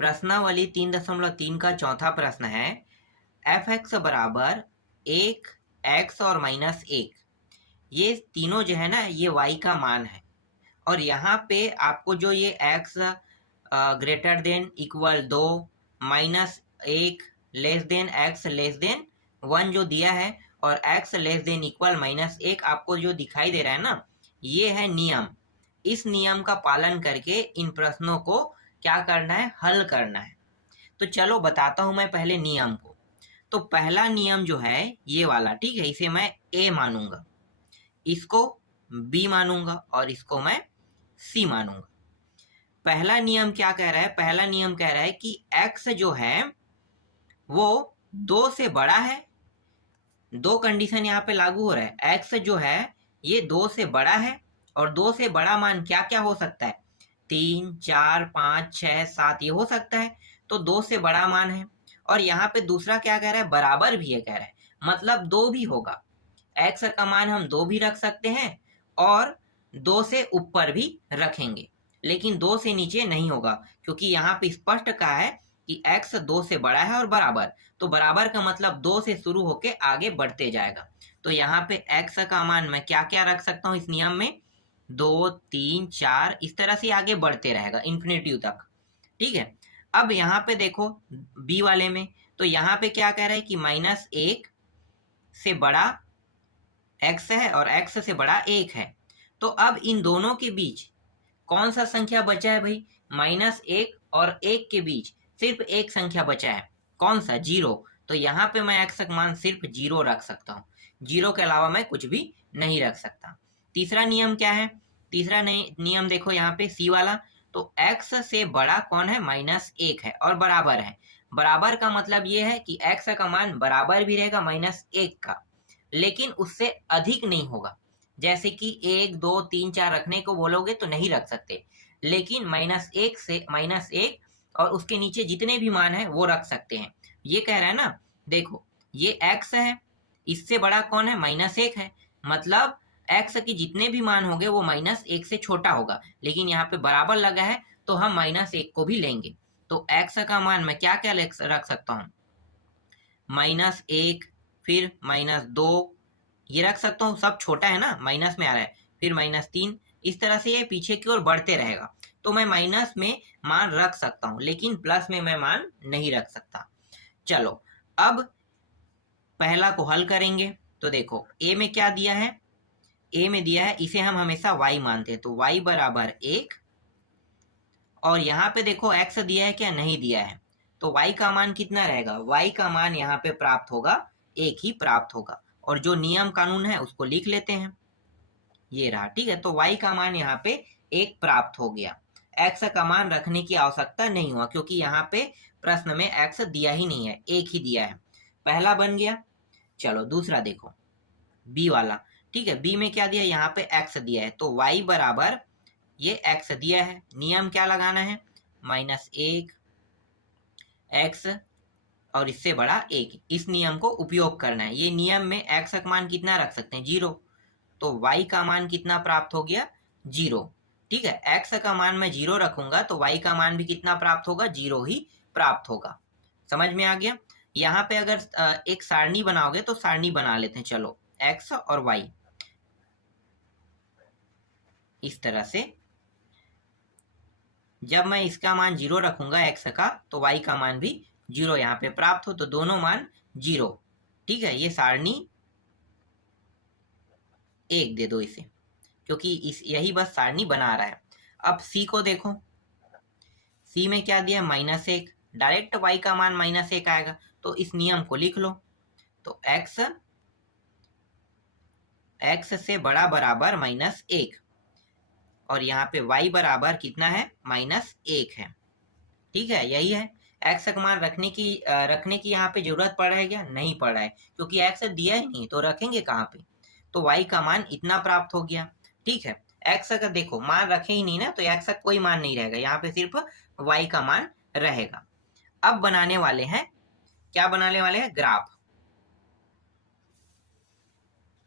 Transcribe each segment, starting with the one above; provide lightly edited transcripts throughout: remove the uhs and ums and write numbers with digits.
प्रश्नावली 3.3 का चौथा प्रश्न है एफ एक्स बराबर 1 x और -1। ये तीनों जो है ना ये y का मान है और यहाँ पे आपको जो ये x greater than equal 2 -1 less than x less than 1 जो दिया है और x लेस देन इक्वल -1 आपको जो दिखाई दे रहा है ना, ये है नियम। इस नियम का पालन करके इन प्रश्नों को क्या करना है, हल करना है। तो चलो बताता हूं मैं पहले नियम को। तो पहला नियम जो है ये वाला, ठीक है, इसे मैं a मानूंगा, इसको b मानूंगा और इसको मैं c मानूंगा। पहला नियम क्या कह रहा है? पहला नियम कह रहा है कि x जो है वो 2 से बड़ा है। दो कंडीशन यहाँ पे लागू हो रहा है। x जो है ये 2 से बड़ा है और 2 से बड़ा मान क्या क्या हो सकता है? 3, 4, 5, 6, 7 ये हो सकता है। तो 2 से बड़ा मान है। और यहाँ पे दूसरा क्या कह रहा है? बराबर भी है कह रहा है, मतलब 2 भी होगा। x का मान हम 2 भी रख सकते हैं और 2 से ऊपर भी रखेंगे, लेकिन 2 से नीचे नहीं होगा, क्योंकि यहाँ पे स्पष्ट कहा है कि x 2 से बड़ा है और बराबर। तो बराबर का मतलब 2 से शुरू होके आगे बढ़ते जाएगा। तो यहाँ पे x का मान मैं क्या क्या रख सकता हूँ इस नियम में? 2, 3, 4 इस तरह से आगे बढ़ते रहेगा इन्फिनिटी तक। ठीक है। अब यहाँ पे देखो b वाले में, तो यहाँ पे क्या कह रहा है कि -1 से बड़ा x है और x से बड़ा 1 है। तो अब इन दोनों के बीच कौन सा संख्या बचा है भाई? -1 और 1 के बीच सिर्फ एक संख्या बचा है, कौन सा? 0। तो यहाँ पे मैं x का मान सिर्फ 0 रख सकता हूँ, 0 के अलावा मैं कुछ भी नहीं रख सकता। तीसरा नियम क्या है? तीसरा नियम देखो यहाँ पे c वाला, तो x से बड़ा कौन है? -1 है और बराबर है। बराबर का मतलब ये है कि x का मान बराबर भी रहेगा -1 का, लेकिन उससे अधिक नहीं होगा। जैसे कि 1, 2, 3, 4 रखने को बोलोगे तो नहीं रख सकते, लेकिन -1 से -1 और उसके नीचे जितने भी मान है वो रख सकते हैं। ये कह रहा है ना, देखो ये x है, इससे बड़ा कौन है? -1 है, मतलब x के जितने भी मान होंगे वो -1 से छोटा होगा, लेकिन यहाँ पे बराबर लगा है तो हम -1 को भी लेंगे। तो x का मान मैं क्या क्या रख सकता हूँ? -1, फिर -2 ये रख सकता हूँ, सब छोटा है ना, माइनस में आ रहा है, फिर -3, इस तरह से ये पीछे की ओर बढ़ते रहेगा। तो मैं माइनस में मान रख सकता हूँ, लेकिन प्लस में मैं मान नहीं रख सकता। चलो अब पहला को हल करेंगे। तो देखो a में क्या दिया है? a में दिया है, इसे हम हमेशा y मानते हैं, तो y बराबर 1। और यहाँ पे देखो x दिया है क्या? नहीं दिया है। तो y का मान कितना रहेगा? y का मान यहाँ पे प्राप्त होगा 1 ही प्राप्त होगा। और जो नियम कानून है उसको लिख लेते हैं, ये रहा। ठीक है, तो y का मान यहाँ पे 1 प्राप्त हो गया। x का मान रखने की आवश्यकता नहीं हुआ, क्योंकि यहाँ पे प्रश्न में x दिया ही नहीं है, 1 ही दिया है। पहला बन गया। चलो दूसरा देखो, b वाला। ठीक है, b में क्या दिया? यहाँ पे x दिया है, तो y बराबर ये x दिया है, नियम क्या लगाना है? -1 x और इससे बड़ा 1, इस नियम को उपयोग करना है। ये नियम में x का मान कितना रख सकते हैं? 0। तो y का मान कितना प्राप्त हो गया? 0। ठीक है, x का मान मैं 0 रखूंगा तो y का मान भी कितना प्राप्त होगा? 0 ही प्राप्त होगा। समझ में आ गया? यहाँ पे अगर एक सारणी बनाओगे तो सारणी बना लेते हैं। चलो x और y इस तरह से, जब मैं इसका मान 0 रखूंगा x का, तो y का मान भी 0 यहाँ पे प्राप्त हो, तो दोनों मान 0। ठीक है, ये सारणी 1 दे दो इसे, क्योंकि यही बस सारणी बना रहा है। अब c को देखो, c में क्या दिया? -1, डायरेक्ट y का मान -1 आएगा, तो इस नियम को लिख लो। तो x से बड़ा बराबर -1 और यहाँ पे y बराबर कितना है? -1 है। ठीक है, यही है। x का मान रखने की यहाँ पे जरूरत पड़ रहा है क्या? नहीं पड़ रहा है, क्योंकि x दिया ही नहीं तो रखेंगे कहाँ पे? तो y का मान इतना प्राप्त हो गया। ठीक है, x का देखो मान रखे ही नहीं ना, तो x का कोई मान नहीं रहेगा, यहाँ पे सिर्फ y का मान रहेगा। अब बनाने वाले हैं, क्या बनाने वाले हैं? ग्राफ।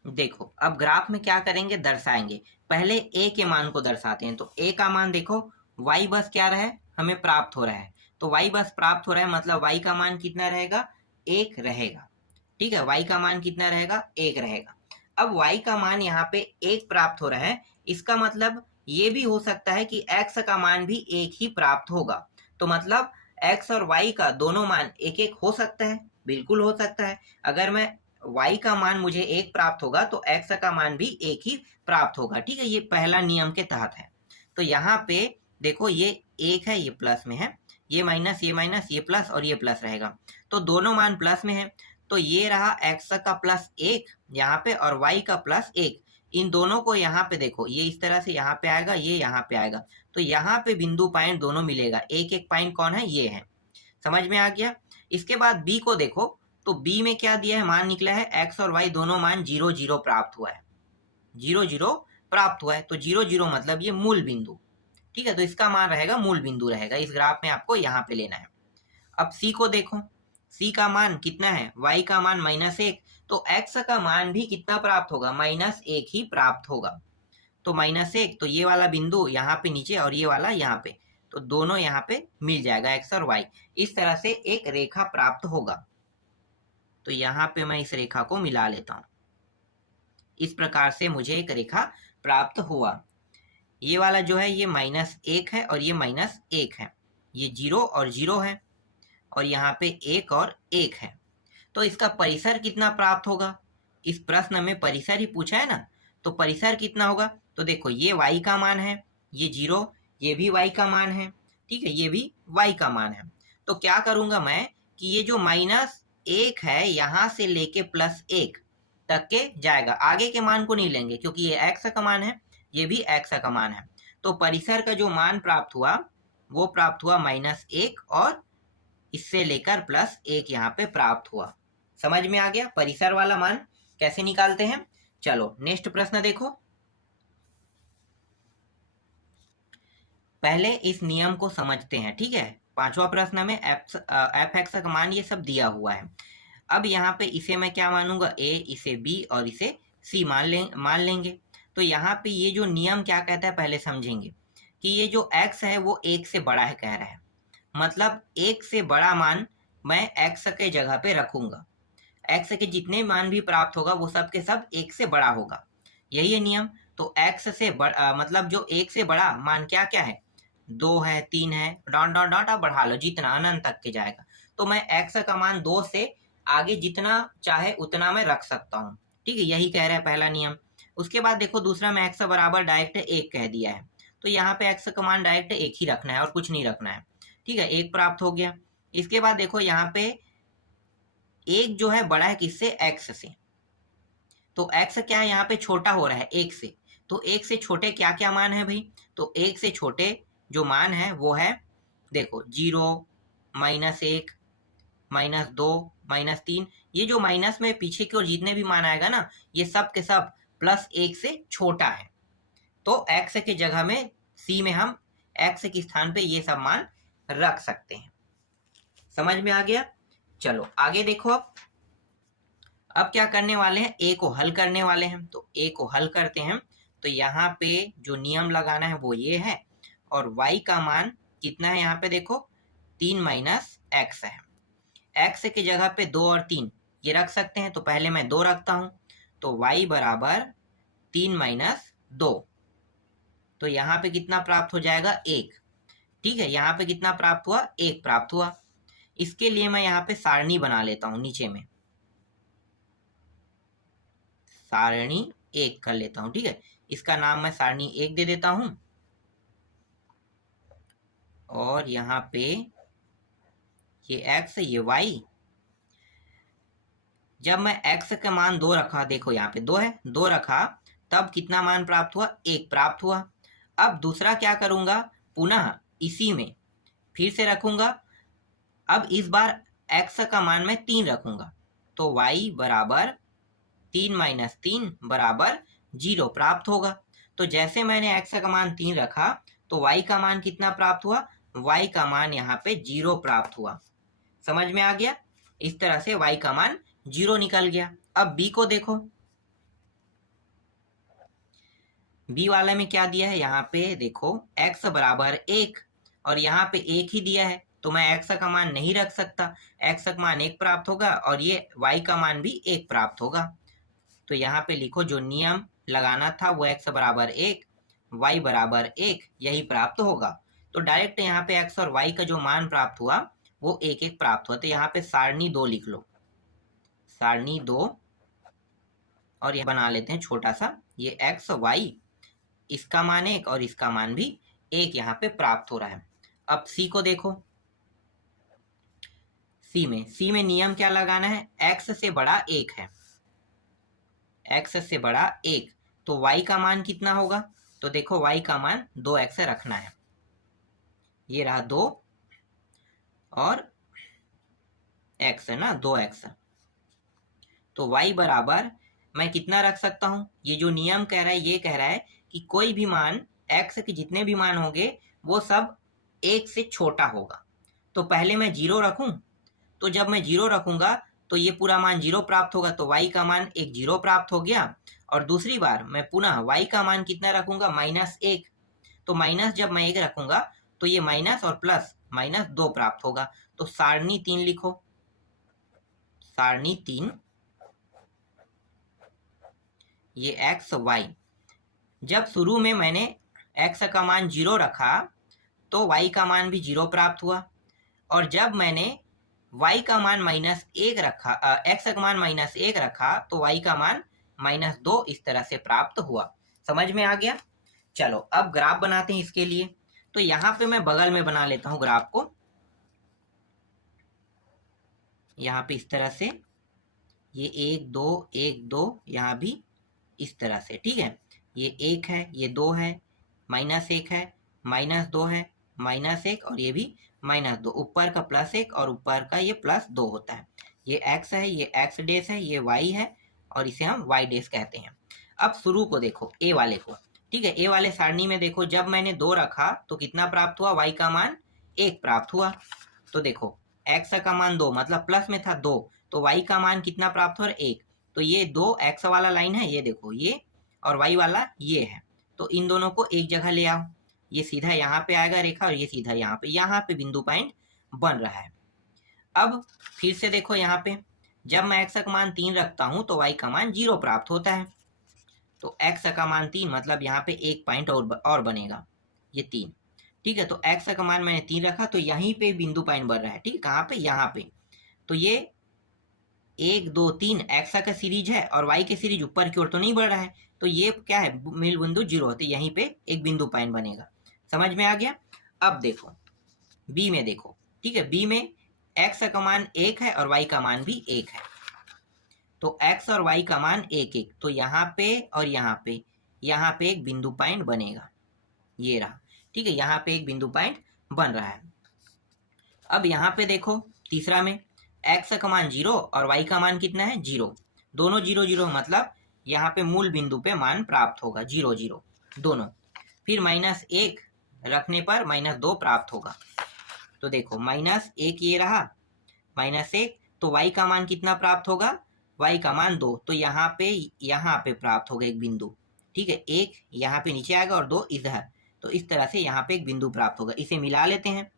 देखो अब ग्राफ में क्या करेंगे? दर्शाएंगे। पहले a के मान को दर्शाते हैं। तो a का मान देखो, y बस क्या रहा है? हमें प्राप्त हो रहा है, तो y बस प्राप्त हो रहा है, मतलब y का मान कितना रहेगा, 1 रहेगा। ठीक है, y का मान कितना रहेगा, 1 रहेगा। अब y का मान यहाँ पे 1 प्राप्त हो रहा है, इसका मतलब ये भी हो सकता है कि x का मान भी 1 ही प्राप्त होगा। तो मतलब x और y का दोनों मान 1-1 हो सकता है, बिल्कुल हो सकता है। अगर मैं y का मान मुझे 1 प्राप्त होगा तो x का मान भी 1 ही प्राप्त होगा। ठीक है, ये पहला नियम के तहत है। तो यहाँ पे देखो ये 1 है, ये प्लस में है, ये माइनस, ये प्लस और ये प्लस रहेगा। तो दोनों मान प्लस में है, तो ये रहा x का प्लस 1 यहाँ पे और y का प्लस 1। इन दोनों को यहाँ पे देखो, ये इस तरह से यहाँ पे आएगा, ये यहाँ पे आएगा, तो यहाँ पे बिंदु पॉइंट दोनों मिलेगा। एक एक पॉइंट कौन है, ये है। समझ में आ गया। इसके बाद b को देखो, तो b में क्या दिया है, मान निकला है x और y दोनों मान 0 0 प्राप्त हुआ है, 0 0 प्राप्त हुआ है। तो 0 0 मतलब ये मूल बिंदु। ठीक है, तो इसका मान रहेगा मूल बिंदु रहेगा, इस ग्राफ में आपको यहाँ पे लेना है। अब c को देखो, c का मान कितना है, y का मान -1, तो x का मान भी कितना प्राप्त होगा, -1 ही प्राप्त होगा। तो -1, तो ये वाला बिंदु यहाँ पे नीचे और ये वाला यहाँ पे, तो दोनों यहाँ पे मिल जाएगा x और y। इस तरह से एक रेखा प्राप्त होगा। तो यहाँ पे मैं इस रेखा को मिला लेता हूँ। इस प्रकार से मुझे एक रेखा प्राप्त हुआ। ये वाला जो है ये -1 है और ये -1 है, ये 0 और 0 है, और यहाँ पे 1 और 1 है। तो इसका परिसर कितना प्राप्त होगा, इस प्रश्न में परिसर ही पूछा है ना, तो परिसर कितना होगा। तो देखो ये y का मान है, ये 0, ये भी y का मान है, ठीक है, ये भी y का मान है। तो क्या करूंगा मैं कि ये जो -1 है यहाँ से लेके +1 तक के जाएगा, आगे के मान को नहीं लेंगे क्योंकि ये x का मान है, ये भी x का मान है। तो परिसर का जो मान प्राप्त हुआ वो प्राप्त हुआ -1 और इससे लेकर +1 यहाँ पे प्राप्त हुआ। समझ में आ गया परिसर वाला मान कैसे निकालते हैं। चलो नेक्स्ट प्रश्न देखो। पहले इस नियम को समझते हैं। ठीक है, पांचवा प्रश्न में एफ एक्स का मान ये सब दिया हुआ है। अब यहाँ पे इसे मैं क्या मानूंगा, a, इसे b और इसे c मान लेंगे। तो यहाँ पे ये जो नियम क्या कहता है पहले समझेंगे कि ये जो x है वो 1 से बड़ा है कह रहा है, मतलब 1 से बड़ा मान मैं x के जगह पे रखूंगा। x के जितने मान भी प्राप्त होगा वो सब के सब 1 से बड़ा होगा, यही है नियम। तो x से बड़ा मतलब जो 1 से बड़ा मान क्या क्या है, 2 है, 3 है, डॉट डॉट डॉट आप बढ़ा लो जितना अनंत तक के जाएगा। तो मैं x का मान 2 से आगे जितना चाहे उतना मैं रख सकता हूँ। ठीक है, यही कह रहा है पहला नियम। उसके बाद देखो दूसरा में x बराबर डायरेक्ट 1 कह दिया है, तो यहाँ पे x का मान डायरेक्ट 1 ही रखना है और कुछ नहीं रखना है। ठीक है, 1 प्राप्त हो गया। इसके बाद देखो यहाँ पे 1 जो है बड़ा है किससे, x से, तो x क्या है यहाँ पे छोटा हो रहा है 1 से, तो 1 से छोटे क्या क्या मान है भाई, तो 1 से छोटे जो मान है वो है देखो 0, -1, -2, -3। ये जो माइनस में पीछे की ओर जितने भी मान आएगा ना ये सब के सब +1 से छोटा है। तो x के जगह में c में हम x के स्थान पे ये सब मान रख सकते हैं। समझ में आ गया। चलो आगे देखो। अब क्या करने वाले हैं, a को हल करने वाले हैं। तो a को हल करते हैं, तो यहाँ पे जो नियम लगाना है वो ये है, और y का मान कितना है यहाँ पे देखो 3 - x है। x की जगह पे 2 और 3 ये रख सकते हैं, तो पहले मैं 2 रखता हूं, तो y बराबर 3 - 2, तो यहाँ पे कितना प्राप्त हो जाएगा 1। ठीक है, यहाँ पे कितना प्राप्त हुआ, 1 प्राप्त हुआ। इसके लिए मैं यहाँ पे सारणी बना लेता हूँ, नीचे में सारणी 1 कर लेता हूँ। ठीक है, इसका नाम मैं सारणी 1 दे देता हूँ, और यहाँ पे ये x ये y। जब मैं x का मान 2 रखा, देखो यहाँ पे 2 है, 2 रखा तब कितना मान प्राप्त हुआ, 1 प्राप्त हुआ। अब दूसरा क्या करूंगा, पुनः इसी में फिर से रखूंगा। अब इस बार x का मान मैं 3 रखूंगा, तो y बराबर 3 - 3 बराबर 0 प्राप्त होगा। तो जैसे मैंने x का मान 3 रखा तो y का मान कितना प्राप्त हुआ, y का मान यहाँ पे 0 प्राप्त हुआ। समझ में आ गया। इस तरह से y का मान 0 निकल गया। अब b को देखो, b वाले में क्या दिया है, यहाँ पे देखो x बराबर 1 और यहाँ पे 1 ही दिया है, तो मैं x का मान नहीं रख सकता, x का मान 1 प्राप्त होगा और ये y का मान भी 1 प्राप्त होगा। तो यहाँ पे लिखो जो नियम लगाना था वो x बराबर 1, y बराबर 1 यही प्राप्त होगा। तो डायरेक्ट यहाँ पे x और y का जो मान प्राप्त हुआ वो 1 1 प्राप्त हुआ। तो यहाँ पे सारणी 2 लिख लो, सारणी 2, और यह बना लेते हैं छोटा सा, ये x y, इसका मान 1 और इसका मान भी 1 यहाँ पे प्राप्त हो रहा है। अब c को देखो, c में नियम क्या लगाना है, x से बड़ा 1 है, x से बड़ा 1, तो y का मान कितना होगा, तो देखो y का मान 2x रखना है, ये रहा 2 और x है ना, 2x। तो y बराबर मैं कितना रख सकता हूं, ये जो नियम कह रहा है ये कह रहा है कि कोई भी मान x के जितने भी मान होंगे वो सब 1 से छोटा होगा। तो पहले मैं 0 रखूं, तो जब मैं 0 रखूंगा तो ये पूरा मान 0 प्राप्त होगा, तो y का मान 1 0 प्राप्त हो गया। और दूसरी बार मैं पुनः y का मान कितना रखूंगा, -1, तो माइनस जब मैं 1 रखूंगा तो ये माइनस और प्लस -2 प्राप्त होगा। तो सारणी 3 लिखो, सारणी 3, ये x y, जब शुरू में मैंने x का मान 0 रखा तो y का मान भी 0 प्राप्त हुआ, और जब मैंने y का मान -1 रखा, x का मान -1 रखा तो y का मान -2 इस तरह से प्राप्त हुआ। समझ में आ गया। चलो अब ग्राफ बनाते हैं इसके लिए। तो यहाँ पे मैं बगल में बना लेता हूँ ग्राफ को, यहाँ पे इस तरह से, ये 1 2 1 2, यहाँ भी इस तरह से, ठीक है। ये 1 है, ये 2 है, -1 है, -2 है, -1 और ये भी -2, ऊपर का +1 और ऊपर का ये +2 होता है। ये x है, ये x डैश है, ये y है और इसे हम y डैश कहते हैं। अब शुरू को देखो, a वाले को, ठीक है। a वाले सारणी में देखो, जब मैंने 2 रखा तो कितना प्राप्त हुआ, y का मान 1 प्राप्त हुआ। तो देखो x का मान 2, मतलब प्लस में था 2, तो y का मान कितना प्राप्त हुआ, 1। तो ये 2 x वाला लाइन है, ये देखो ये, और y वाला ये है, तो इन दोनों को एक जगह ले आओ, ये सीधा यहाँ पे आएगा रेखा और ये सीधा यहाँ पे बिंदु पॉइंट बन रहा है। अब फिर से देखो यहाँ पे, जब मैं x का मान 3 रखता हूँ तो y का मान 0 प्राप्त होता है। तो x का मान 3, मतलब यहाँ पे एक पॉइंट और बनेगा, ये 3, ठीक है। तो x का मान मैंने 3 रखा तो यहीं पे बिंदु पॉइंट बन रहा है, ठीक, कहाँ पे, यहाँ पे। तो ये 1 2 3 x का सीरीज है और y की सीरीज ऊपर की ओर तो नहीं बढ़ रहा है, तो ये क्या है, मूल बिंदु 0 होते, यहीं पे एक बिंदु पॉइंट बनेगा। समझ में आ गया। अब देखो b में देखो, ठीक है, b में x का मान 1 है और y का मान भी 1 है, तो x और y का मान 1 1, तो यहाँ पे और यहाँ पे एक बिंदु पॉइंट बनेगा, ये रहा, ठीक है, यहाँ पे एक बिंदु पॉइंट बन रहा है। अब यहाँ पे देखो तीसरा में x का मान 0 और y का मान कितना है, 0, दोनों 0 0, मतलब यहाँ पे मूल बिंदु पे मान प्राप्त होगा 0 0 दोनों। फिर -1 रखने पर -2 प्राप्त होगा। तो देखो -1 ये रहा, -1, तो y का मान कितना प्राप्त होगा, y का मान 2, तो यहाँ पे प्राप्त होगा एक बिंदु, ठीक है, 1 यहाँ पे नीचे आएगा और 2 इधर, तो इस तरह से यहाँ पे एक बिंदु प्राप्त होगा। इसे मिला लेते हैं,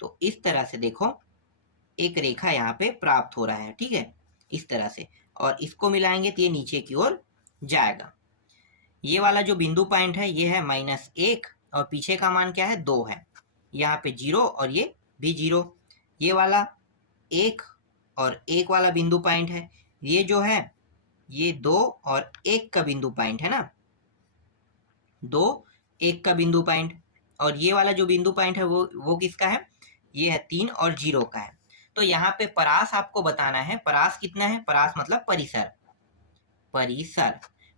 तो इस तरह से देखो एक रेखा यहाँ पे प्राप्त हो रहा है, ठीक है, इस तरह से, और इसको मिलाएंगे तो ये नीचे की ओर जाएगा। ये वाला जो बिंदु पॉइंट है ये है -1 और पीछे का मान क्या है, 2 है, यहाँ पे 0 और ये भी 0। ये वाला 1 और 1 वाला बिंदु पॉइंट है, ये जो है ये 2 और 1 का बिंदु पॉइंट है ना, 2 1 का बिंदु पॉइंट, और ये वाला जो बिंदु पॉइंट है वो किसका है, ये है 3 और 0 का है। तो यहाँ पे परास आपको बताना है, परास कितना है, परास मतलब परिसर,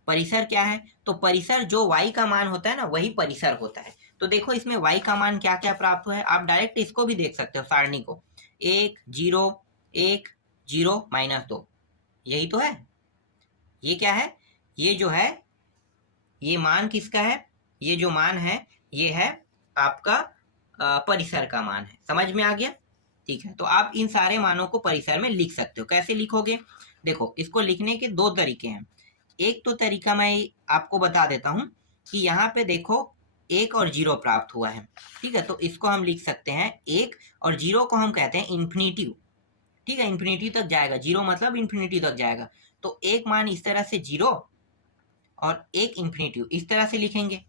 परिसर क्या है, तो परिसर जो y का मान होता है ना वही परिसर होता है। तो देखो इसमें y का मान क्या क्या प्राप्त हुआ है, आप डायरेक्ट इसको भी देख सकते हो सारणी को, 1 0 1 0 -2, यही तो है। ये क्या है, ये जो है ये मान किसका है, ये जो मान है ये है आपका परिसर का मान है। समझ में आ गया, ठीक है। तो आप इन सारे मानों को परिसर में लिख सकते हो। कैसे लिखोगे, देखो इसको लिखने के 2 तरीके हैं। एक तो तरीका मैं आपको बता देता हूं कि यहाँ पे देखो 1 और 0 प्राप्त हुआ है। ठीक है, तो इसको हम लिख सकते हैं 1 और 0 को हम कहते हैं इन्फिनिटिव। ठीक है, इन्फिनिटी तक जाएगा, 0 मतलब इन्फिनिटी तक जाएगा। तो एक मान इस तरह से 0 और एक इन्फिनिटिव इस तरह से लिखेंगे।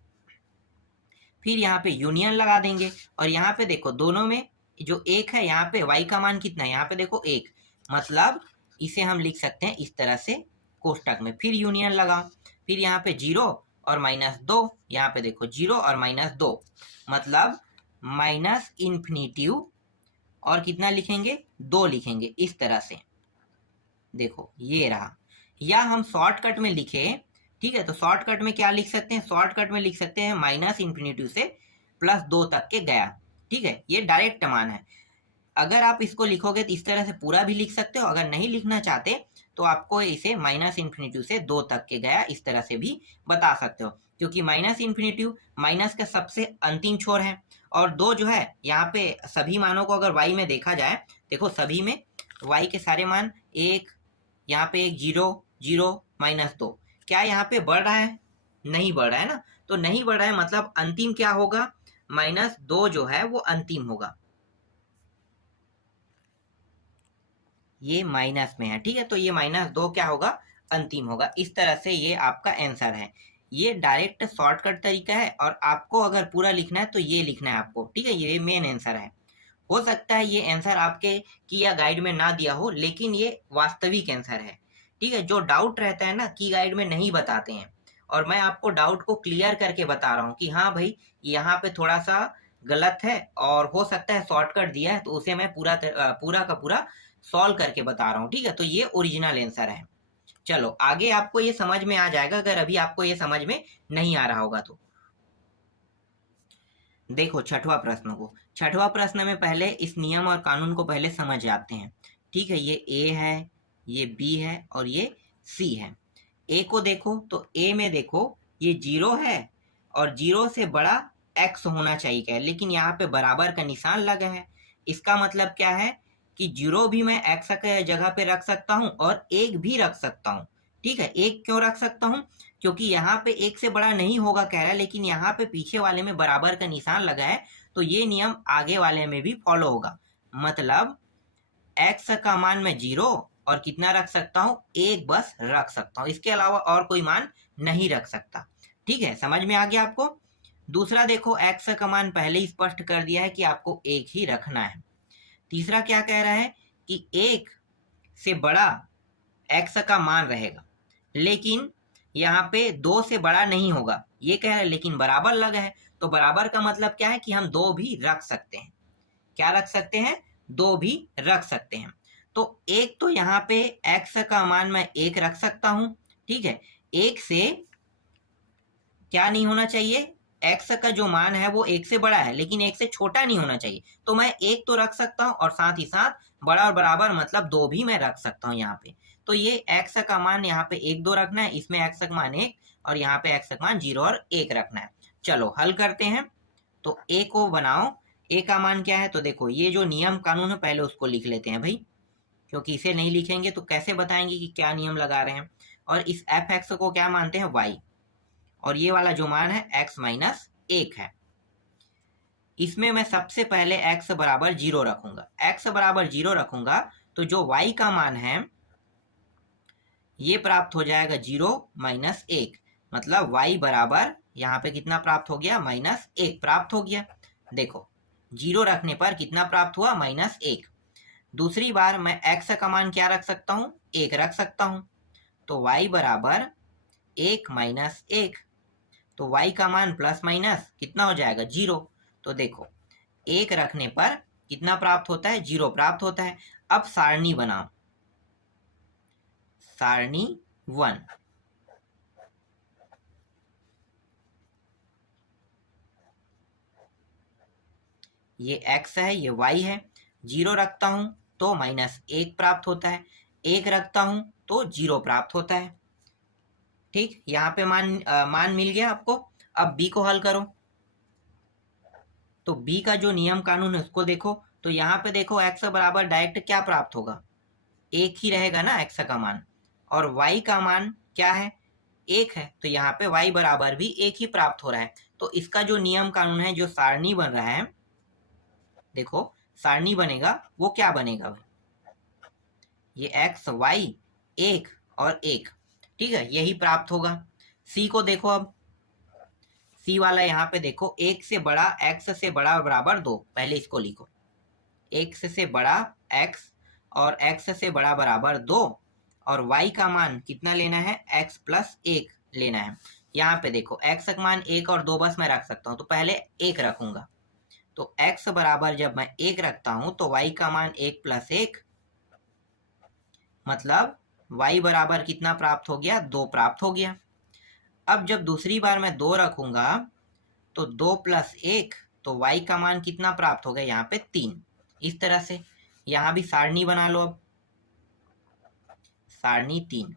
फिर यहाँ पे यूनियन लगा देंगे और यहाँ पे देखो दोनों में जो 1 है, यहाँ पे y का मान कितना है, यहाँ पे देखो 1, मतलब इसे हम लिख सकते हैं इस तरह से कोष्टक में। फिर यूनियन लगाओ, फिर यहाँ पे 0 और -2, यहाँ पे देखो 0 और -2, मतलब माइनस इन्फिनिटिव और कितना लिखेंगे, 2 लिखेंगे इस तरह से। देखो ये रहा, या हम शॉर्टकट में लिखे। ठीक है, तो शॉर्टकट में क्या लिख सकते हैं, शॉर्टकट में लिख सकते हैं माइनस इन्फिनिटी से +2 तक के गया। ठीक है, ये डायरेक्ट मान है। अगर आप इसको लिखोगे तो इस तरह से पूरा भी लिख सकते हो, अगर नहीं लिखना चाहते तो आपको इसे माइनस इन्फिनिटी से 2 तक के गया इस तरह से भी बता सकते हो, क्योंकि माइनस इन्फिनिटी माइनस का सबसे अंतिम छोर है और 2 जो है यहाँ पे सभी मानों को अगर y में देखा जाए, देखो सभी में y के सारे मान 1, यहाँ पे 1 0 0 -2, क्या यहाँ पे बढ़ रहा है, नहीं बढ़ रहा है ना। तो नहीं बढ़ रहा है मतलब अंतिम क्या होगा, -2 जो है वो अंतिम होगा, ये माइनस में है। ठीक है, तो ये -2 क्या होगा, अंतिम होगा। इस तरह से ये आपका आंसर है। ये डायरेक्ट शॉर्टकट तरीका है और आपको अगर पूरा लिखना है तो ये लिखना है आपको। ठीक है, ये मेन आंसर है। हो सकता है ये आंसर आपके की या गाइड में ना दिया हो, लेकिन ये वास्तविक आंसर है। ठीक है, जो डाउट रहता है ना की गाइड में नहीं बताते हैं, और मैं आपको डाउट को क्लियर करके बता रहा हूँ कि हाँ भाई यहाँ पे थोड़ा सा गलत है और हो सकता है शॉर्टकट दिया है, तो उसे मैं पूरा का पूरा सॉल्व करके बता रहा हूँ। ठीक है, तो ये ओरिजिनल आंसर है। चलो आगे आपको ये समझ में आ जाएगा, अगर अभी आपको ये समझ में नहीं आ रहा होगा तो। देखो छठवां प्रश्न को, छठवां प्रश्न में पहले इस नियम और कानून को पहले समझ जाते हैं। ठीक है, ये ए है, ये बी है और ये सी है। ए को देखो तो ए में देखो ये 0 है और 0 से बड़ा x होना चाहिए क्या, लेकिन यहाँ पे बराबर का निशान लगा है। इसका मतलब क्या है कि 0 भी मैं x के जगह पे रख सकता हूँ और 1 भी रख सकता हूँ। ठीक है, 1 क्यों रख सकता हूँ, क्योंकि यहाँ पे 1 से बड़ा नहीं होगा कह रहा है, लेकिन यहाँ पे पीछे वाले में बराबर का निशान लगा है, तो ये नियम आगे वाले में भी फॉलो होगा। मतलब x का मान मैं 0 और कितना रख सकता हूँ, 1 बस रख सकता हूँ, इसके अलावा और कोई मान नहीं रख सकता। ठीक है, समझ में आ गया आपको। दूसरा देखो, x का मान पहले ही स्पष्ट कर दिया है कि आपको 1 ही रखना है। तीसरा क्या कह रहा है कि 1 से बड़ा x का मान रहेगा, लेकिन यहाँ पे 2 से बड़ा नहीं होगा, ये कह रहा है, लेकिन बराबर लगा है। तो बराबर का मतलब क्या है कि हम 2 भी रख सकते हैं। क्या रख सकते हैं, 2 भी रख सकते हैं। तो एक तो यहाँ पे x का मान मैं 1 रख सकता हूँ। ठीक है, 1 से क्या नहीं होना चाहिए, x का जो मान है वो 1 से बड़ा है लेकिन 1 से छोटा नहीं होना चाहिए। तो मैं 1 तो रख सकता हूँ और साथ ही साथ बड़ा और बराबर मतलब 2 भी मैं रख सकता हूँ यहाँ पे। तो ये x का मान यहाँ पे 1 2 रखना है, इसमें x का मान 1 और यहाँ पे x का मान 0 और 1 रखना है। चलो हल करते हैं। तो a को बनाओ, a का मान क्या है, तो देखो ये जो नियम कानून है पहले उसको लिख लेते हैं भाई, क्योंकि इसे नहीं लिखेंगे तो कैसे बताएंगे कि क्या नियम लगा रहे हैं। और इस f(x) को क्या मानते हैं, y, और ये वाला जो मान है x - 1 है। इसमें मैं सबसे पहले x बराबर 0 रखूंगा। x बराबर 0 रखूंगा तो जो y का मान है ये प्राप्त हो जाएगा 0 - 1, मतलब y बराबर यहाँ पे कितना प्राप्त हो गया, -1 प्राप्त हो गया। देखो 0 रखने पर कितना प्राप्त हुआ, -1। दूसरी बार मैं x का मान क्या रख सकता हूँ, 1 रख सकता हूँ। तो y बराबर 1 - 1, तो y का मान प्लस माइनस कितना हो जाएगा, 0। तो देखो 1 रखने पर कितना प्राप्त होता है, 0 प्राप्त होता है। अब सारणी बनाओ, सारणी 1। ये x है, ये y है। 0 रखता हूं तो -1 प्राप्त होता है, 1 रखता हूं तो 0 प्राप्त होता है। ठीक, यहाँ पे मान मिल गया आपको। अब b को हल करो। तो b का जो नियम कानून है उसको देखो। तो यहाँ पे देखो x बराबर डायरेक्ट क्या प्राप्त होगा, 1 ही रहेगा ना x का मान, और y का मान क्या है, 1 है, तो यहाँ पे y बराबर भी 1 ही प्राप्त हो रहा है। तो इसका जो नियम कानून है, जो सारणी बन रहा है, देखो सारणी बनेगा वो क्या बनेगा भाई, ये x y 1 और 1, ठीक है, यही प्राप्त होगा। c को देखो, अब c वाला यहाँ पे देखो, 1 से बड़ा x से बड़ा बराबर 2, पहले इसको लिखो, x से बड़ा x और x से बड़ा बराबर 2, और y का मान कितना लेना है, x प्लस 1 लेना है। यहाँ पे देखो x का मान 1 और 2 बस मैं रख सकता हूँ, तो पहले 1 रखूंगा, तो x बराबर जब मैं 1 रखता हूँ तो y का मान 1 प्लस 1, मतलब y बराबर कितना प्राप्त हो गया, 2 प्राप्त हो गया। अब जब दूसरी बार मैं 2 रखूंगा तो 2 प्लस 1, तो y का मान कितना प्राप्त हो गया, यहाँ पे 3। इस तरह से यहाँ भी सारणी बना लो, अब सारणी 3,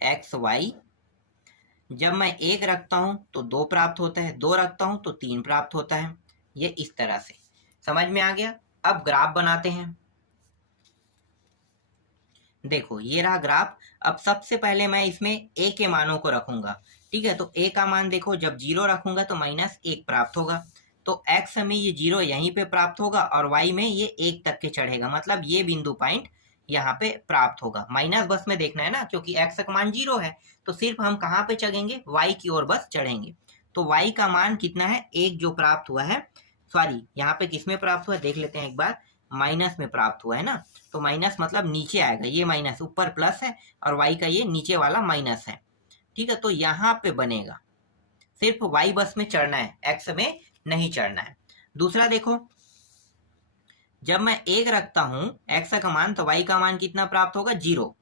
x y, जब मैं 1 रखता हूं तो 2 प्राप्त होता है, 2 रखता हूं तो 3 प्राप्त होता है। ये इस तरह से समझ में आ गया। अब ग्राफ बनाते हैं। देखो ये रहा ग्राफ। अब सबसे पहले मैं इसमें a के मानों को रखूंगा, ठीक है। तो a का मान देखो, जब 0 रखूंगा तो -1 प्राप्त होगा, तो x में ये 0 यहीं पे प्राप्त होगा और y में ये 1 तक के चढ़ेगा, मतलब ये बिंदु पॉइंट यहाँ पे प्राप्त होगा। माइनस बस में देखना है ना, क्योंकि x का मान 0 है, तो सिर्फ हम कहाँ पे चढ़ेंगे, y की ओर बस चढ़ेंगे। तो y का मान कितना है, 1 जो प्राप्त हुआ है, सॉरी यहाँ पे किस में प्राप्त हुआ है देख लेते हैं एक बार, माइनस में प्राप्त हुआ है ना, तो माइनस मतलब नीचे आएगा, ये माइनस, ऊपर प्लस है और y का ये नीचे वाला माइनस है, ठीक है। तो यहाँ पे बनेगा, सिर्फ y बस में चढ़ना है, x में नहीं चढ़ना है। दूसरा देखो, जब मैं 1 रखता हूं x का मान, तो y का मान कितना प्राप्त होगा, 0,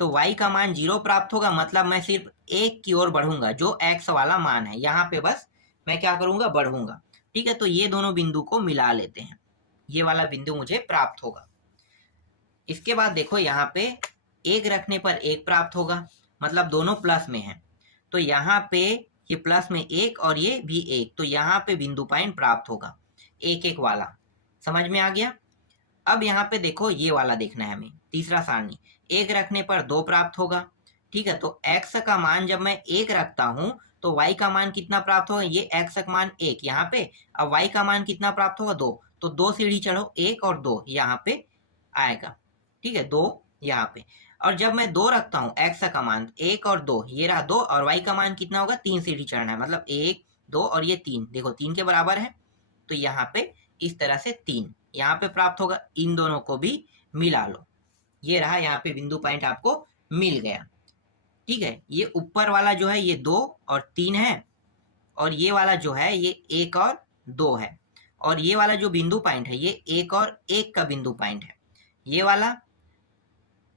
तो y का मान 0 प्राप्त होगा, मतलब मैं सिर्फ 1 की ओर बढ़ूंगा, जो x वाला मान है, यहाँ पे बस मैं क्या करूंगा, बढ़ूंगा, ठीक है। तो ये दोनों बिंदु को मिला लेते हैं, ये वाला बिंदु मुझे प्राप्त होगा। इसके बाद देखो यहाँ पे 1 रखने पर 1 प्राप्त होगा, मतलब दोनों प्लस में है, तो यहाँ पे ये प्लस में 1 और ये भी 1, तो यहाँ पे बिंदु पॉइंट प्राप्त होगा 1 1 वाला। समझ में आ गया। अब यहाँ पे देखो ये वाला देखना है हमें, तीसरा सारणी, 1 रखने पर 2 प्राप्त होगा, ठीक है। तो x का मान जब मैं 1 रखता हूं तो y का मान कितना प्राप्त होगा, ये x का मान 1 यहाँ पे, अब y का मान कितना प्राप्त होगा, 2, तो 2 सीढ़ी चढ़ो, 1 और 2 यहाँ पे आएगा, ठीक है, 2 यहाँ पे। और जब मैं 2 रखता हूँ, x का मान 1 और 2, ये रहा 2, और y का मान कितना होगा, 3 सीढ़ी चढ़ना है, मतलब 1 2 और ये 3, देखो 3 के बराबर है, तो यहाँ पे इस तरह से 3 यहाँ पे प्राप्त होगा। इन दोनों को भी मिला लो, ये रहा, यहाँ पे बिंदु पॉइंट आपको मिल गया, ठीक है। ये ऊपर वाला जो है ये 2 और 3 है, और ये वाला जो है ये 1 और 2 है, और ये वाला जो बिंदु पॉइंट है ये 1 और 1 का बिंदु पॉइंट है। ये वाला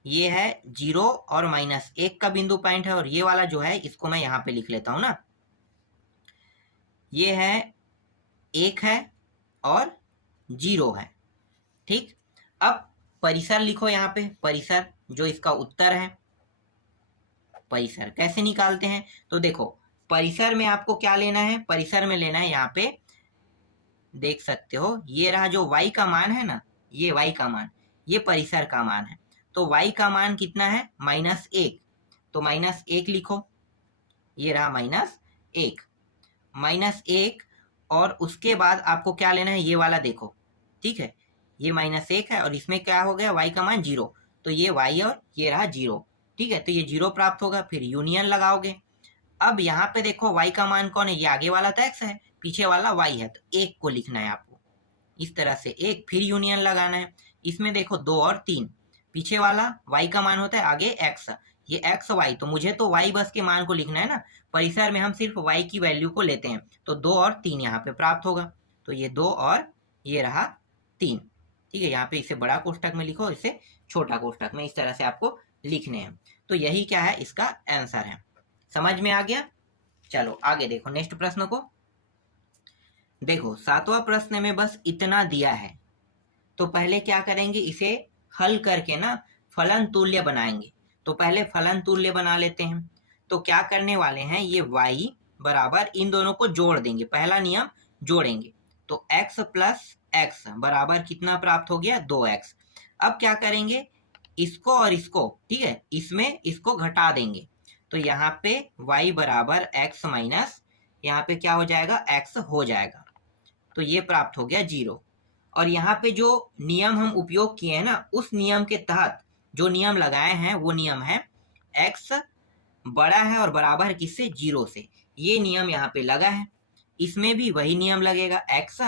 ये है 0 और -1 का बिंदु पॉइंट है, और ये वाला जो है इसको मैं यहाँ पे लिख लेता हूँ ना, ये है 1 है और 0 है, ठीक। अब परिसर लिखो यहाँ पे, परिसर जो इसका उत्तर है। परिसर कैसे निकालते हैं, तो देखो परिसर में आपको क्या लेना है, परिसर में लेना है, यहाँ पे देख सकते हो ये रहा, जो y का मान है ना, ये y का मान, ये परिसर का मान है। तो y का मान कितना है, -1, तो -1 लिखो, ये रहा -1, -1, और उसके बाद आपको क्या लेना है, ये वाला देखो, ठीक है, ये -1 है और इसमें क्या हो गया, y का मान 0, तो ये y और ये रहा 0, ठीक है। तो ये 0 प्राप्त होगा, फिर यूनियन लगाओगे। अब यहाँ पे देखो y का मान कौन है, ये आगे वाला तो x है, पीछे वाला y है, तो 1 को लिखना है आपको, इस तरह से 1, फिर यूनियन लगाना है। इसमें देखो 2 और 3, पीछे वाला y का मान होता है, आगे x, ये x y, तो मुझे तो y बस के मान को लिखना है ना, परिसर में हम सिर्फ y की वैल्यू को लेते हैं, तो 2 और 3 यहाँ पे प्राप्त होगा, तो ये 2 और ये रहा 3, ठीक है। यहाँ पे इसे बड़ा कोष्टक में लिखो, इसे छोटा कोष्टक में, इस तरह से आपको लिखने हैं। तो यही क्या है, इसका आंसर है। समझ में आ गया। चलो आगे देखो नेक्स्ट प्रश्न को। देखो 7वां प्रश्न में बस इतना दिया है, तो पहले क्या करेंगे, इसे हल करके ना फलन तुल्य बनाएंगे। तो पहले फलन तुल्य बना लेते हैं। तो क्या करने वाले हैं, ये y बराबर इन दोनों को जोड़ देंगे, पहला नियम जोड़ेंगे, तो x प्लस x बराबर कितना प्राप्त हो गया, 2x। अब क्या करेंगे, इसको और इसको, ठीक है, इसमें इसको घटा देंगे, तो यहाँ पे y बराबर x माइनस यहाँ पे क्या हो जाएगा, x हो जाएगा। तो ये प्राप्त हो गया 0। और यहाँ पे जो नियम हम उपयोग किए हैं ना, उस नियम के तहत जो नियम लगाए हैं वो नियम है x बड़ा है और बराबर है किससे, 0 से। ये नियम यहाँ पे लगा है, इसमें भी वही नियम लगेगा, x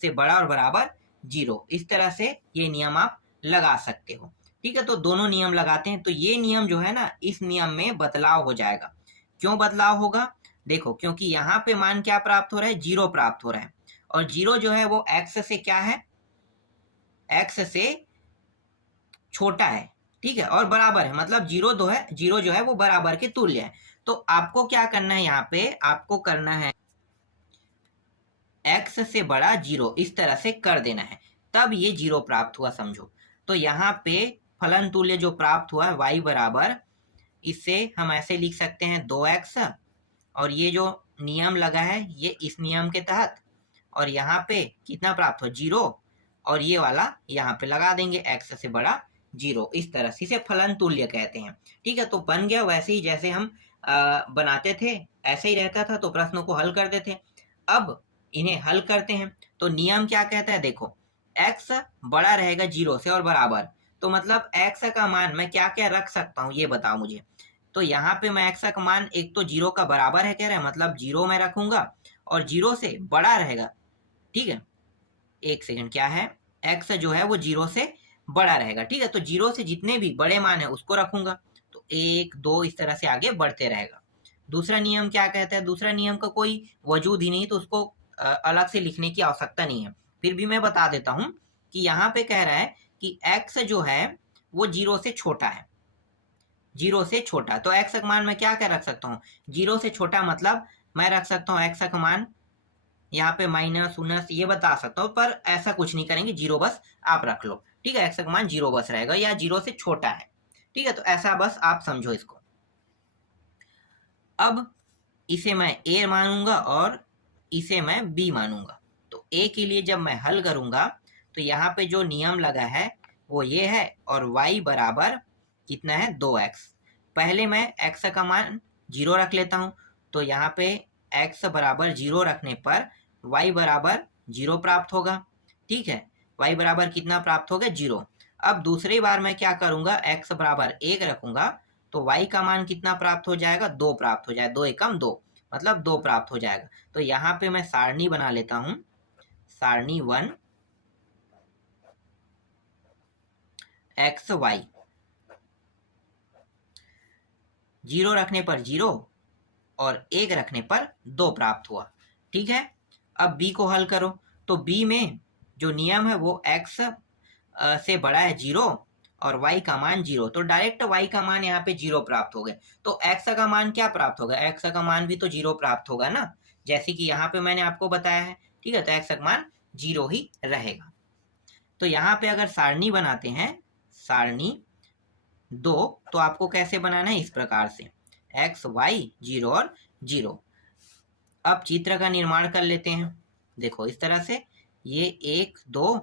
से बड़ा और बराबर 0। इस तरह से ये नियम आप लगा सकते हो, ठीक है। तो दोनों नियम लगाते हैं, तो ये नियम जो है ना, इस नियम में बदलाव हो जाएगा। क्यों बदलाव होगा, देखो, क्योंकि यहाँ पे मान क्या प्राप्त हो रहा है, 0 प्राप्त हो रहा है, और 0 जो है वो x से क्या है, x से छोटा है, ठीक है, और बराबर है, मतलब 0 जो है वो बराबर के तुल्य है। तो आपको क्या करना है, यहाँ पे आपको करना है x से बड़ा 0, इस तरह से कर देना है, तब ये 0 प्राप्त हुआ, समझो। तो यहाँ पे फलन तुल्य जो प्राप्त हुआ y बराबर, इससे हम ऐसे लिख सकते हैं 2x, और ये जो नियम लगा है ये इस नियम के तहत, और यहाँ पे कितना प्राप्त हो, 0, और ये वाला यहाँ पे लगा देंगे x से बड़ा 0। इस तरह से इसे फलन तुल्य कहते हैं, ठीक है। तो बन गया वैसे ही जैसे हम बनाते थे, ऐसे ही रहता था, तो प्रश्नों को हल करते थे। अब इन्हें हल करते हैं, तो नियम क्या कहता है, देखो, x बड़ा रहेगा 0 से और बराबर, तो मतलब x का मान मैं क्या क्या रख सकता हूँ ये बताओ मुझे। तो यहाँ पे मैं x का मान, एक तो 0 का बराबर है कह रहा है, मतलब 0 मैं रखूंगा, और 0 से बड़ा रहेगा, ठीक है, एक सेकंड, क्या है, x जो है वो 0 से बड़ा रहेगा, ठीक है। तो 0 से जितने भी बड़े मान है उसको रखूंगा, तो 1 2 इस तरह से आगे बढ़ते रहेगा। दूसरा नियम क्या कहता है, दूसरा नियम का कोई वजूद ही नहीं, तो उसको अलग से लिखने की आवश्यकता नहीं है, फिर भी मैं बता देता हूं कि यहाँ पे कह रहा है कि x जो है वो 0 से छोटा है, 0 से छोटा, तो x का मान मैं क्या क्या रख सकता हूँ, 0 से छोटा, मतलब मैं रख सकता हूँ x का मान यहाँ पे माइनस उनस ये बता सकता हूँ, पर ऐसा कुछ नहीं करेंगे, 0 बस आप रख लो, ठीक है। x का मान 0 बस रहेगा, या 0 से छोटा है, ठीक है। तो ऐसा बस आप समझो इसको। अब इसे मैं a मानूंगा और इसे मैं b मानूंगा, तो a के लिए जब मैं हल करूंगा तो यहाँ पे जो नियम लगा है वो ये है, और y बराबर कितना है, 2x। पहले मैं x का मान 0 रख लेता हूँ, तो यहाँ पे x बराबर 0 रखने पर y बराबर 0 प्राप्त होगा, ठीक है। y बराबर कितना प्राप्त होगा, 0। अब दूसरी बार मैं क्या करूंगा, x बराबर 1 रखूंगा, तो y का मान कितना प्राप्त हो जाएगा, 2 प्राप्त हो जाएगा, 2 एकम 2, मतलब 2 प्राप्त हो जाएगा। तो यहाँ पे मैं सारणी बना लेता हूं, सारणी 1 xy, 0 रखने पर 0 और 1 रखने पर 2 प्राप्त हुआ, ठीक है। अब b को हल करो, तो b में जो नियम है वो x से बड़ा है 0 और y का मान 0, तो डायरेक्ट y का मान यहाँ पे 0 प्राप्त हो गया। तो x का मान क्या प्राप्त होगा, x का मान भी तो 0 प्राप्त होगा ना, जैसे कि यहाँ पे मैंने आपको बताया है, ठीक है। तो x का मान 0 ही रहेगा। तो यहाँ पे अगर सारणी बनाते हैं, सारणी 2, तो आपको कैसे बनाना है, इस प्रकार से x y 0 और 0। अब चित्र का निर्माण कर लेते हैं, देखो इस तरह से, ये 1 2,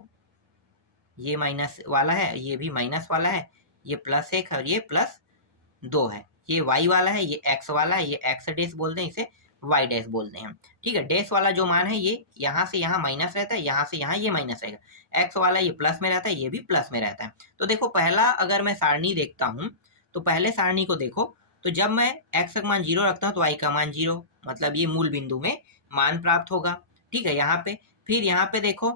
ये माइनस वाला है, ये भी माइनस वाला है, ये प्लस 1 और ये प्लस 2 है, ये y वाला है, ये x वाला है, ये x डैश बोलते हैं, इसे y डैश बोलते हैं, ठीक है। डैश वाला जो मान है ये यहाँ से यहाँ माइनस रहता है, यहाँ से यहाँ ये माइनस रहेगा। x वाला ये प्लस में रहता है, ये भी प्लस में रहता है। तो देखो पहला अगर मैं सारणी देखता हूँ, तो पहले सारणी को देखो, तो जब मैं x का मान 0 रखता हूँ तो y का मान 0, मतलब ये मूल बिंदु में मान प्राप्त होगा, ठीक है। यहाँ पे फिर यहाँ पे देखो,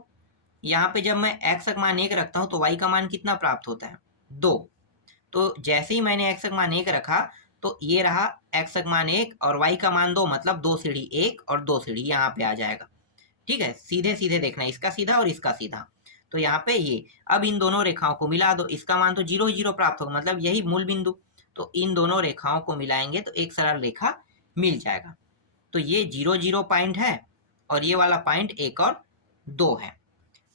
यहाँ पे जब मैं x का मान 1 रखता हूँ तो y का मान कितना प्राप्त होता है, 2। तो जैसे ही मैंने x का मान 1 रखा तो ये रहा x का मान 1 और y का मान 2, मतलब 2 सीढ़ी 1 और 2 सीढ़ी यहाँ पे आ जाएगा, ठीक है। सीधे सीधे देखना, इसका सीधा और इसका सीधा, तो यहाँ पे ये, अब इन दोनों रेखाओं को मिला दो, इसका मान तो 0 ही 0 प्राप्त होगा, मतलब यही मूल बिंदु। तो इन दोनों रेखाओं को मिलाएंगे तो एक सरल रेखा मिल जाएगा। तो ये 0 0 पॉइंट है और ये वाला पॉइंट 1 और 2 है,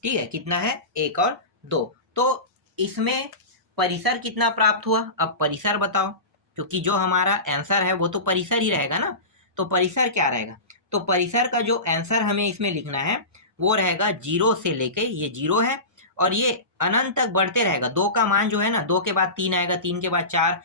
ठीक है। कितना है, 1 और 2। तो इसमें परिसर कितना प्राप्त हुआ, अब परिसर बताओ, क्योंकि जो हमारा आंसर है वो तो परिसर ही रहेगा ना। तो परिसर क्या रहेगा, तो परिसर का जो आंसर हमें इसमें लिखना है वो रहेगा 0 से लेके, ये 0 है और ये अनंत तक बढ़ते रहेगा। 2 का मान जो है ना, 2 के बाद 3 आएगा, 3 के बाद 4,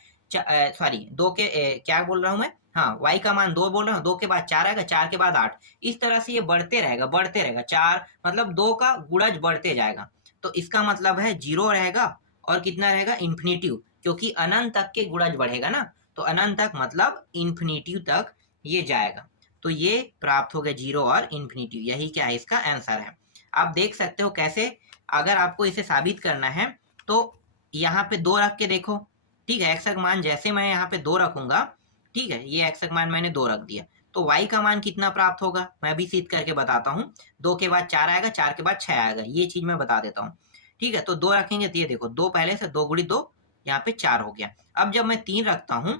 सॉरी 2 के क्या बोल रहा हूँ मैं, हाँ y का मान 2 बोल रहा हूँ, 2 के बाद 4 आएगा, 4 के बाद 8, इस तरह से ये बढ़ते रहेगा, बढ़ते रहेगा। 4 मतलब 2 का गुणज बढ़ते जाएगा, तो इसका मतलब है 0 रहेगा और कितना रहेगा, इन्फिनिटिव, क्योंकि अनंत तक के गुणज बढ़ेगा ना, तो अनंत तक मतलब इन्फिनिटिव तक ये जाएगा। तो ये प्राप्त हो गया 0 और इन्फिनिटिव, यही क्या है इसका आंसर है। आप देख सकते हो कैसे, अगर आपको इसे साबित करना है तो यहाँ पे 2 रख के देखो, ठीक है। x का मान जैसे मैं यहाँ पे 2 रखूंगा, ठीक है, ये x का मान मैंने 2 रख दिया, तो y का मान कितना प्राप्त होगा, मैं भी सिद्ध करके बताता हूँ। 2 के बाद 4 आएगा, 4 के बाद 6 आएगा, ये चीज मैं बता देता हूँ, ठीक है। तो 2 रखेंगे तो ये देखो 2 पहले से 2 गुणी 2, यहाँ पे 4 हो गया। अब जब मैं 3 रखता हूँ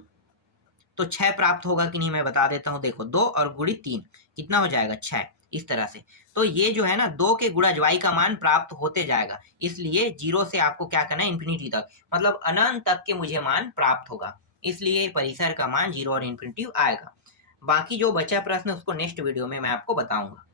तो 6 प्राप्त होगा कि नहीं, मैं बता देता हूँ। देखो 2 और गुणी 3 कितना हो जाएगा, 6, इस तरह से। तो ये जो है ना 2 के गुणज y का मान प्राप्त होते जाएगा, इसलिए 0 से आपको क्या करना है, इन्फिनिटी तक, मतलब अनंत तक के मुझे मान प्राप्त होगा, इसलिए परिसर का मान 0 और इन्फिनिटी आएगा। बाकी जो बचा प्रश्न उसको नेक्स्ट वीडियो में मैं आपको बताऊंगा।